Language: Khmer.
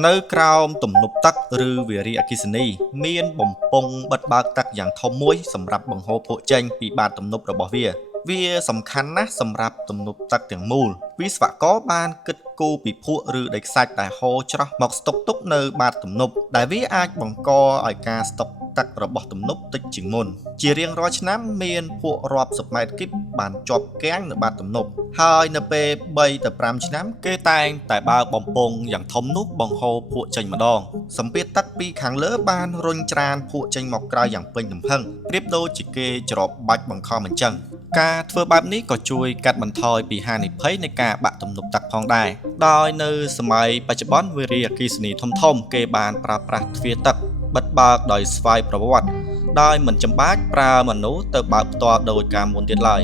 នៅក្រោមទំនប់ទឹកឬវារីអគ្គិសនីមានបំពង់បិទបើកទឹកយ៉ាងធំមួយសម្រាប់បង្ហូរភក់ចេញពីបាតទំនប់របស់វាវាសំខាន់ណាស់សម្រាប់ទំនប់ទឹកទាំងមូលវិស្វករបានគិតគូរពីភក់ឬដីខ្សាច់ដែលហូរច្រោះមកស្តុកទុកនៅបាតទំនប់ដែលវាអាចបង្កឲ្យការស្តុកទឹករបស់ទំនប់តិចជាងមុនជារៀងរាល់ឆ្នាំមានភក់រាប់សិបម៉ែត្រគីបបានជាប់គាំងនៅបាតទំនប់ហើយនៅពេល3ទៅ5ឆ្នាំគេតែងតែបើកបំពង់យ៉ាងធំនោះបង្ហូរភក់ចេញម្ដងសម្ពាធទឹកពីខាងលើបានរុញច្រានភក់ចេញមកក្រៅយ៉ាងពេញទំហឹងប្រៀបដូចជាគេច្របបាច់បង្ខំអញ្ចឹងការធ្វើបែបនេះក៏ជួយកាត់បន្ថយពីហានិភ័យនៃការបាក់ទំនប់ទឹកផងដែរដោយនៅសម័យបច្ចុប្បន្នវារីអគ្គិសនីធំៗគេបានប្រើប្រាស់ទ្វារទឹកបិទបើកដោយស្វ័យប្រវត្តិដោយមិនចាំបាច់ប្រើមនុស្សទៅបើកផ្ទាល់ដោយការមុនទៀតឡើយ